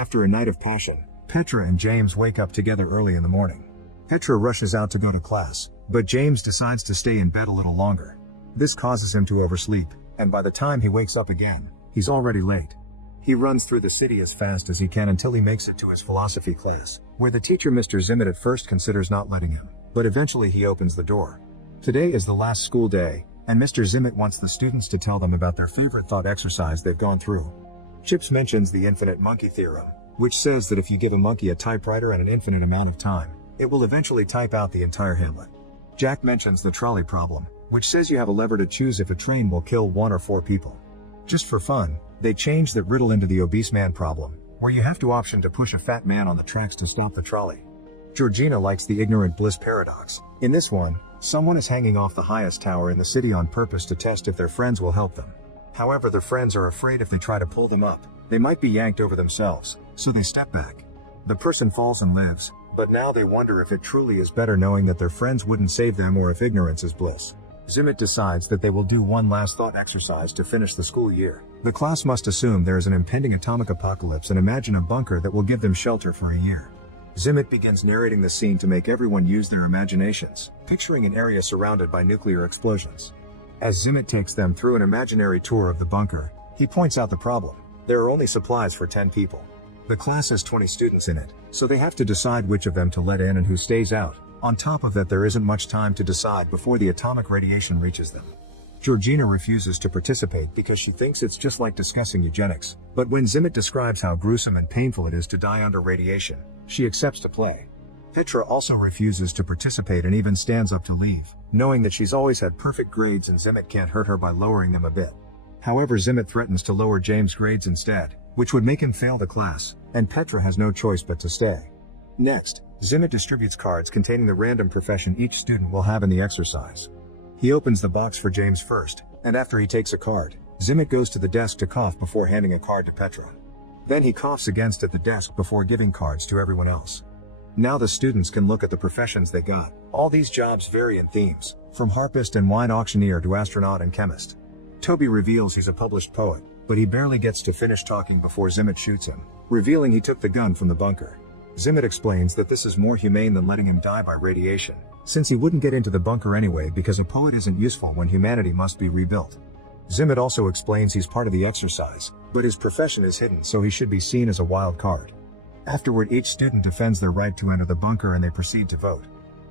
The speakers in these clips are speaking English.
After a night of passion, Petra and James wake up together early in the morning. Petra rushes out to go to class, but James decides to stay in bed a little longer. This causes him to oversleep, and by the time he wakes up again, he's already late. He runs through the city as fast as he can until he makes it to his philosophy class, where the teacher Mr. Zimmett at first considers not letting him, but eventually he opens the door. Today is the last school day, and Mr. Zimmett wants the students to tell them about their favorite thought exercise they've gone through. Chips mentions the infinite monkey theorem, which says that if you give a monkey a typewriter and an infinite amount of time, it will eventually type out the entire Hamlet. Jack mentions the trolley problem, which says you have a lever to choose if a train will kill 1 or 4 people. Just for fun, they change that riddle into the obese man problem, where you have to option to push a fat man on the tracks to stop the trolley. Georgina likes the ignorant bliss paradox. In this one, someone is hanging off the highest tower in the city on purpose to test if their friends will help them. However, their friends are afraid if they try to pull them up, they might be yanked over themselves, so they step back. The person falls and lives, but now they wonder if it truly is better knowing that their friends wouldn't save them or if ignorance is bliss. Zimmett decides that they will do one last thought exercise to finish the school year. The class must assume there is an impending atomic apocalypse and imagine a bunker that will give them shelter for a year. Zimmett begins narrating the scene to make everyone use their imaginations, picturing an area surrounded by nuclear explosions. As Zimmett takes them through an imaginary tour of the bunker, he points out the problem. There are only supplies for 10 people. The class has 20 students in it, so they have to decide which of them to let in and who stays out. On top of that, there isn't much time to decide before the atomic radiation reaches them. Georgina refuses to participate because she thinks it's just like discussing eugenics, but when Zimmett describes how gruesome and painful it is to die under radiation, she accepts to play. Petra also refuses to participate and even stands up to leave, knowing that she's always had perfect grades and Zimmett can't hurt her by lowering them a bit. However, Zimmett threatens to lower James' grades instead, which would make him fail the class, and Petra has no choice but to stay. Next, Zimmett distributes cards containing the random profession each student will have in the exercise. He opens the box for James first, and after he takes a card, Zimmett goes to the desk to cough before handing a card to Petra. Then he coughs against at the desk before giving cards to everyone else. Now the students can look at the professions they got. All these jobs vary in themes, from harpist and wine auctioneer to astronaut and chemist. Toby reveals he's a published poet, but he barely gets to finish talking before Zimmett shoots him, revealing he took the gun from the bunker. Zimmett explains that this is more humane than letting him die by radiation, since he wouldn't get into the bunker anyway because a poet isn't useful when humanity must be rebuilt. Zimmett also explains he's part of the exercise, but his profession is hidden so he should be seen as a wild card. Afterward, each student defends their right to enter the bunker and they proceed to vote.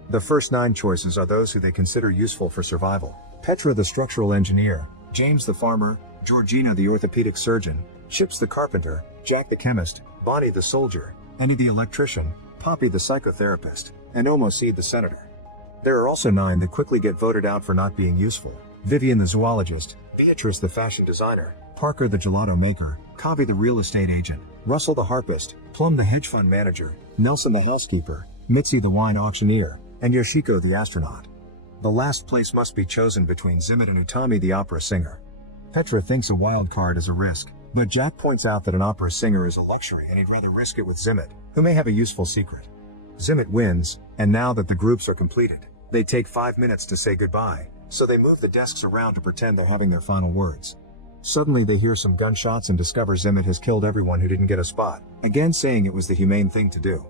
The first 9 choices are those who they consider useful for survival: Petra the structural engineer, James the farmer, Georgina the orthopedic surgeon, Chips the carpenter, Jack the chemist, Bonnie the soldier, Annie the electrician, Poppy the psychotherapist, and Omo Seed the senator. There are also 9 that quickly get voted out for not being useful: Vivian the zoologist, Beatrice the fashion designer, Parker the gelato maker, Kavi the real estate agent, Russell the harpist, Plum the hedge fund manager, Nelson the housekeeper, Mitzi the wine auctioneer, and Yoshiko the astronaut. The last place must be chosen between Zimmett and Utami the opera singer. Petra thinks a wild card is a risk, but Jack points out that an opera singer is a luxury and he'd rather risk it with Zimmett, who may have a useful secret. Zimmett wins, and now that the groups are completed, they take 5 minutes to say goodbye, so they move the desks around to pretend they're having their final words. Suddenly they hear some gunshots and discover Zimmett has killed everyone who didn't get a spot, again saying it was the humane thing to do.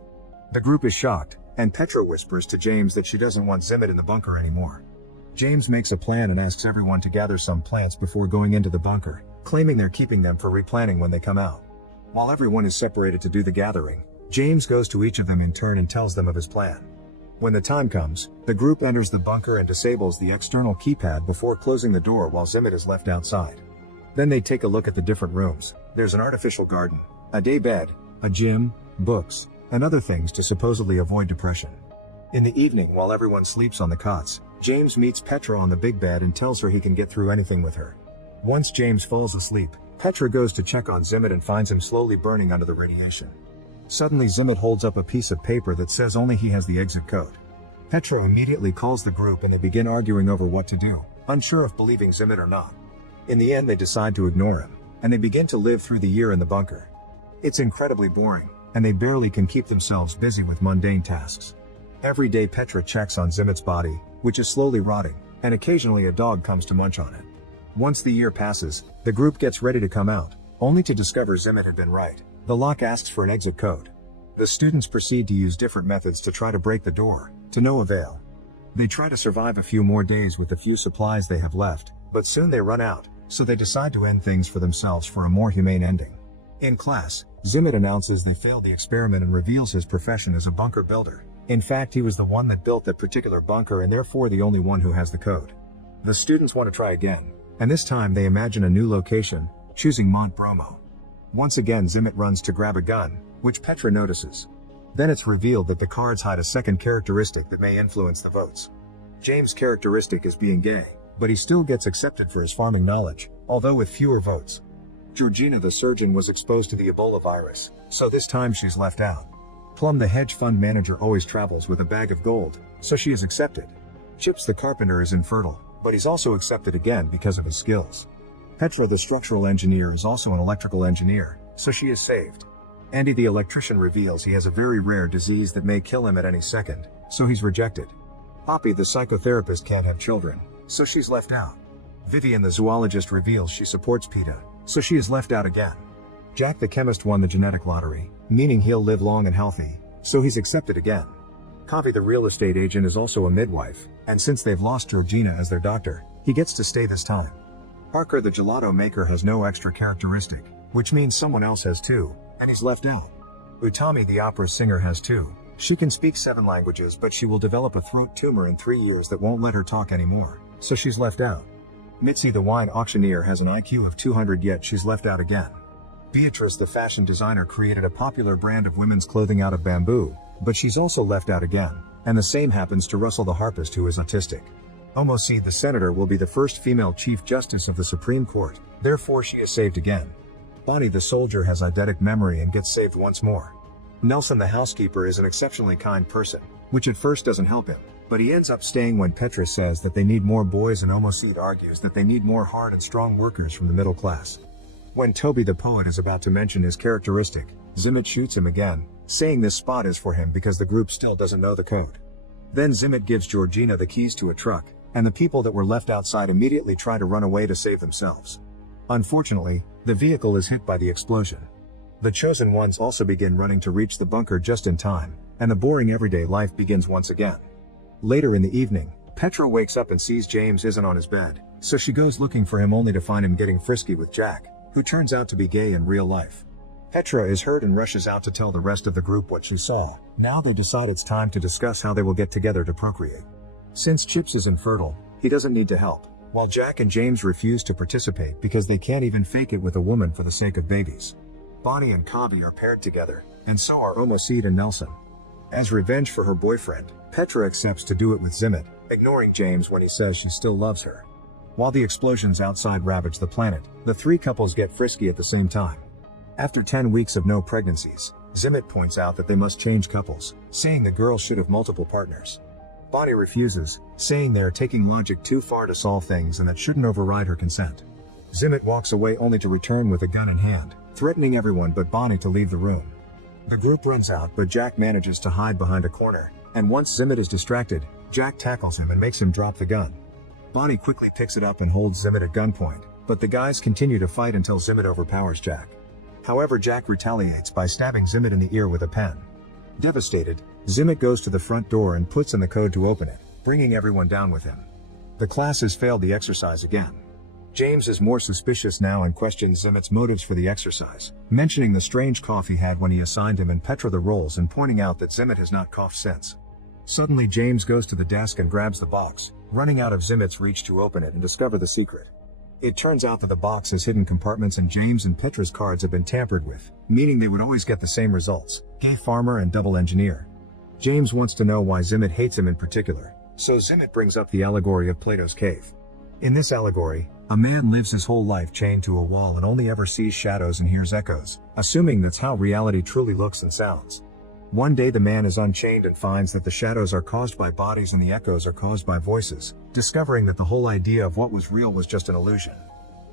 The group is shocked, and Petra whispers to James that she doesn't want Zimmett in the bunker anymore. James makes a plan and asks everyone to gather some plants before going into the bunker, claiming they're keeping them for replanting when they come out. While everyone is separated to do the gathering, James goes to each of them in turn and tells them of his plan. When the time comes, the group enters the bunker and disables the external keypad before closing the door while Zimmett is left outside. Then they take a look at the different rooms. There's an artificial garden, a day bed, a gym, books, and other things to supposedly avoid depression. In the evening, while everyone sleeps on the cots, James meets Petra on the big bed and tells her he can get through anything with her. Once James falls asleep, Petra goes to check on Zimmett and finds him slowly burning under the radiation. Suddenly Zimmett holds up a piece of paper that says only he has the exit code. Petra immediately calls the group and they begin arguing over what to do, unsure if believing Zimmett or not. In the end, they decide to ignore him, and they begin to live through the year in the bunker. It's incredibly boring, and they barely can keep themselves busy with mundane tasks. Every day Petra checks on Zimmett's body, which is slowly rotting, and occasionally a dog comes to munch on it. Once the year passes, the group gets ready to come out, only to discover Zimmett had been right. The lock asks for an exit code. The students proceed to use different methods to try to break the door, to no avail. They try to survive a few more days with the few supplies they have left, but soon they run out, so they decide to end things for themselves for a more humane ending. In class, Zimmet announces they failed the experiment and reveals his profession as a bunker builder. In fact, he was the one that built that particular bunker and therefore the only one who has the code. The students want to try again, and this time they imagine a new location, choosing Mont Bromo. Once again Zimmet runs to grab a gun, which Petra notices. Then it's revealed that the cards hide a second characteristic that may influence the votes. James' characteristic is being gay, but he still gets accepted for his farming knowledge, although with fewer votes. Georgina the surgeon was exposed to the Ebola virus, so this time she's left out. Plum the hedge fund manager always travels with a bag of gold, so she is accepted. Chips the carpenter is infertile, but he's also accepted again because of his skills. Petra the structural engineer is also an electrical engineer, so she is saved. Andy the electrician reveals he has a very rare disease that may kill him at any second, so he's rejected. Poppy the psychotherapist can't have children, so she's left out. Vivian the zoologist reveals she supports PETA, so she is left out again. Jack the chemist won the genetic lottery, meaning he'll live long and healthy, so he's accepted again. Kavi the real estate agent is also a midwife, and since they've lost Georgina as their doctor, he gets to stay this time. Parker the gelato maker has no extra characteristic, which means someone else has too, and he's left out. Utami the opera singer has two. She can speak 7 languages, but she will develop a throat tumor in 3 years that won't let her talk anymore, so she's left out. Mitzi the wine auctioneer has an IQ of 200, yet she's left out again. Beatrice the fashion designer created a popular brand of women's clothing out of bamboo, but she's also left out again, and the same happens to Russell the harpist, who is autistic. Omosi the senator will be the first female chief justice of the Supreme Court, therefore she is saved again. Bonnie the soldier has eidetic memory and gets saved once more. Nelson the housekeeper is an exceptionally kind person, which at first doesn't help him, but he ends up staying when Petra says that they need more boys and Omoseed argues that they need more hard and strong workers from the middle class. When Toby the poet is about to mention his characteristic, Zimmet shoots him again, saying this spot is for him because the group still doesn't know the code. Then Zimmet gives Georgina the keys to a truck, and the people that were left outside immediately try to run away to save themselves. Unfortunately, the vehicle is hit by the explosion. The chosen ones also begin running to reach the bunker just in time, and the boring everyday life begins once again. Later in the evening, Petra wakes up and sees James isn't on his bed, so she goes looking for him only to find him getting frisky with Jack, who turns out to be gay in real life. Petra is hurt and rushes out to tell the rest of the group what she saw. Now they decide it's time to discuss how they will get together to procreate. Since Chips is infertile, he doesn't need to help, while Jack and James refuse to participate because they can't even fake it with a woman for the sake of babies. Bonnie and Kavi are paired together, and so are Omoseed and Nelson. As revenge for her boyfriend, Petra accepts to do it with Zimmet, ignoring James when he says she still loves her. While the explosions outside ravage the planet, the 3 couples get frisky at the same time. After 10 weeks of no pregnancies, Zimmet points out that they must change couples, saying the girls should have multiple partners. Bonnie refuses, saying they're taking logic too far to solve things and that shouldn't override her consent. Zimmet walks away only to return with a gun in hand, threatening everyone but Bonnie to leave the room. The group runs out, but Jack manages to hide behind a corner, and once Zimmet is distracted, Jack tackles him and makes him drop the gun. Bonnie quickly picks it up and holds Zimmet at gunpoint, but the guys continue to fight until Zimmet overpowers Jack. However, Jack retaliates by stabbing Zimmet in the ear with a pen. Devastated, Zimmet goes to the front door and puts in the code to open it, bringing everyone down with him. The class has failed the exercise again. James is more suspicious now and questions Zimmet's motives for the exercise, mentioning the strange cough he had when he assigned him and Petra the roles and pointing out that Zimmet has not coughed since. Suddenly James goes to the desk and grabs the box, running out of Zimmet's reach to open it and discover the secret. It turns out that the box has hidden compartments and James and Petra's cards have been tampered with, meaning they would always get the same results: gay farmer and double engineer. James wants to know why Zimmet hates him in particular, so Zimmet brings up the allegory of Plato's cave. In this allegory, a man lives his whole life chained to a wall and only ever sees shadows and hears echoes, assuming that's how reality truly looks and sounds. One day the man is unchained and finds that the shadows are caused by bodies and the echoes are caused by voices, discovering that the whole idea of what was real was just an illusion.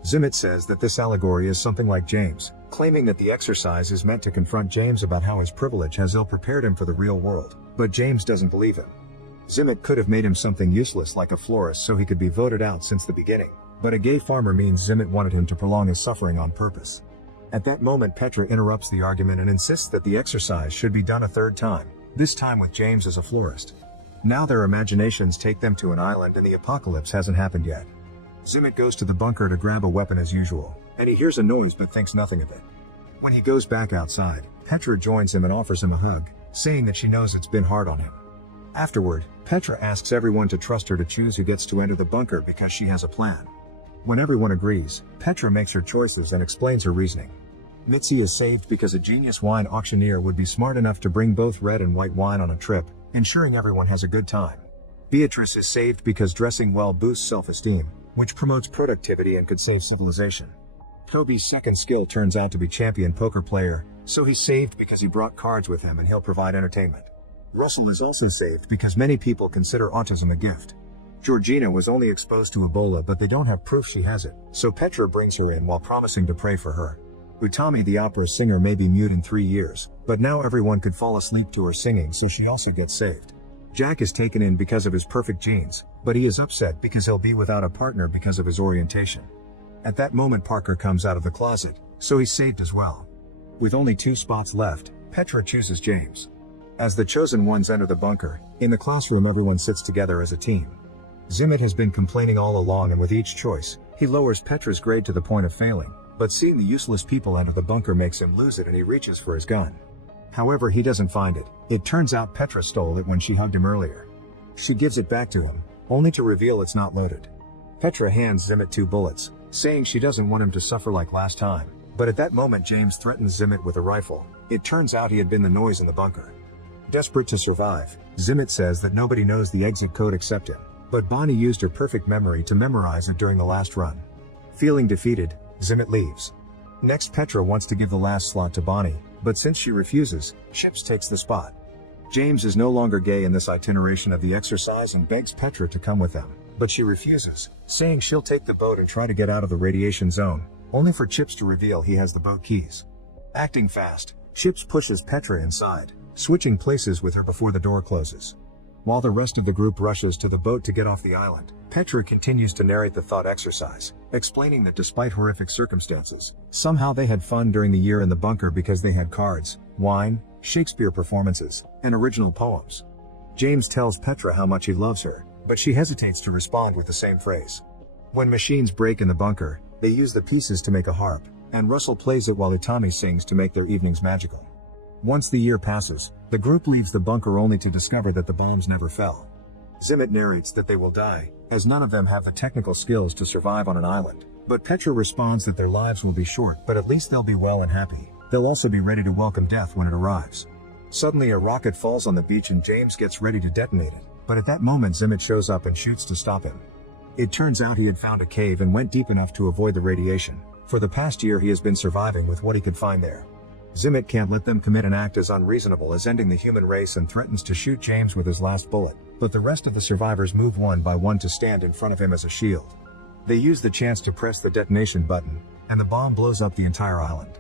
Zimmet says that this allegory is something like James, claiming that the exercise is meant to confront James about how his privilege has ill-prepared him for the real world, but James doesn't believe him. Zimmet could have made him something useless like a florist so he could be voted out since the beginning, but a gay farmer means Zimmet wanted him to prolong his suffering on purpose. At that moment Petra interrupts the argument and insists that the exercise should be done a third time, this time with James as a florist. Now their imaginations take them to an island and the apocalypse hasn't happened yet. Zimmet goes to the bunker to grab a weapon as usual, and he hears a noise but thinks nothing of it. When he goes back outside, Petra joins him and offers him a hug, saying that she knows it's been hard on him. Afterward, Petra asks everyone to trust her to choose who gets to enter the bunker because she has a plan. When everyone agrees, Petra makes her choices and explains her reasoning. Mitzi is saved because a genius wine auctioneer would be smart enough to bring both red and white wine on a trip, ensuring everyone has a good time. Beatrice is saved because dressing well boosts self-esteem, which promotes productivity and could save civilization. Kobe's second skill turns out to be champion poker player, so he's saved because he brought cards with him and he'll provide entertainment. Russell is also saved because many people consider autism a gift. Georgina was only exposed to Ebola but they don't have proof she has it, so Petra brings her in while promising to pray for her. Utami the opera singer may be mute in 3 years, but now everyone could fall asleep to her singing so she also gets saved. Jack is taken in because of his perfect genes, but he is upset because he'll be without a partner because of his orientation. At that moment Parker comes out of the closet, so he's saved as well. With only 2 spots left, Petra chooses James. As the chosen ones enter the bunker, in the classroom everyone sits together as a team. Zimmet has been complaining all along and with each choice, he lowers Petra's grade to the point of failing, but seeing the useless people enter the bunker makes him lose it and he reaches for his gun. However, he doesn't find it. It turns out Petra stole it when she hugged him earlier. She gives it back to him, only to reveal it's not loaded. Petra hands Zimmet 2 bullets, saying she doesn't want him to suffer like last time, but at that moment James threatens Zimmet with a rifle. It turns out he had been the noise in the bunker. Desperate to survive, Zimmet says that nobody knows the exit code except him, but Bonnie used her perfect memory to memorize it during the last run. Feeling defeated, Zimmet leaves. Next Petra wants to give the last slot to Bonnie, but since she refuses, Chips takes the spot. James is no longer gay in this itineration of the exercise and begs Petra to come with them, but she refuses, saying she'll take the boat and try to get out of the radiation zone, only for Chips to reveal he has the boat keys. Acting fast, Chips pushes Petra inside, switching places with her before the door closes. While the rest of the group rushes to the boat to get off the island, Petra continues to narrate the thought exercise, explaining that despite horrific circumstances, somehow they had fun during the year in the bunker because they had cards, wine, Shakespeare performances, and original poems. James tells Petra how much he loves her, but she hesitates to respond with the same phrase. When machines break in the bunker, they use the pieces to make a harp, and Russell plays it while Utami sings to make their evenings magical. Once the year passes, the group leaves the bunker only to discover that the bombs never fell. Zimmet narrates that they will die, as none of them have the technical skills to survive on an island, but Petra responds that their lives will be short but at least they'll be well and happy. They'll also be ready to welcome death when it arrives. Suddenly a rocket falls on the beach and James gets ready to detonate it, but at that moment Zimmet shows up and shoots to stop him. It turns out he had found a cave and went deep enough to avoid the radiation. For the past year he has been surviving with what he could find there. Zimmet can't let them commit an act as unreasonable as ending the human race and threatens to shoot James with his last bullet, but the rest of the survivors move one by one to stand in front of him as a shield. They use the chance to press the detonation button, and the bomb blows up the entire island.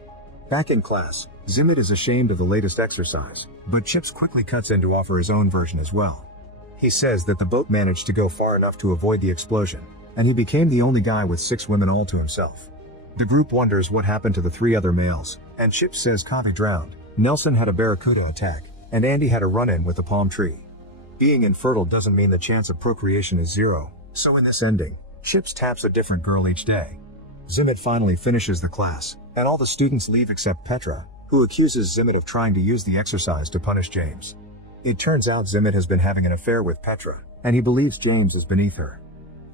Back in class, Zimmet is ashamed of the latest exercise, but Chips quickly cuts in to offer his own version as well. He says that the boat managed to go far enough to avoid the explosion, and he became the only guy with 6 women all to himself. The group wonders what happened to the 3 other males, and Chips says Kavi drowned, Nelson had a barracuda attack, and Andy had a run-in with a palm tree. Being infertile doesn't mean the chance of procreation is 0, so in this ending, Chips taps a different girl each day. Zimmet finally finishes the class, and all the students leave except Petra, who accuses Zimmet of trying to use the exercise to punish James. It turns out Zimmet has been having an affair with Petra, and he believes James is beneath her.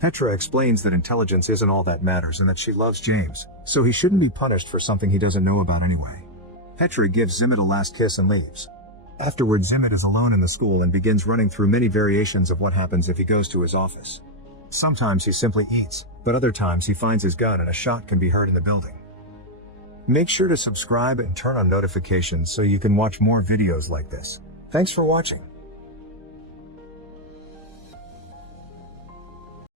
Petra explains that intelligence isn't all that matters and that she loves James, so he shouldn't be punished for something he doesn't know about anyway. Petra gives Zimmet a last kiss and leaves. Afterward, Zimmet is alone in the school and begins running through many variations of what happens if he goes to his office. Sometimes he simply eats, but other times he finds his gun and a shot can be heard in the building. Make sure to subscribe and turn on notifications so you can watch more videos like this. Thanks for watching.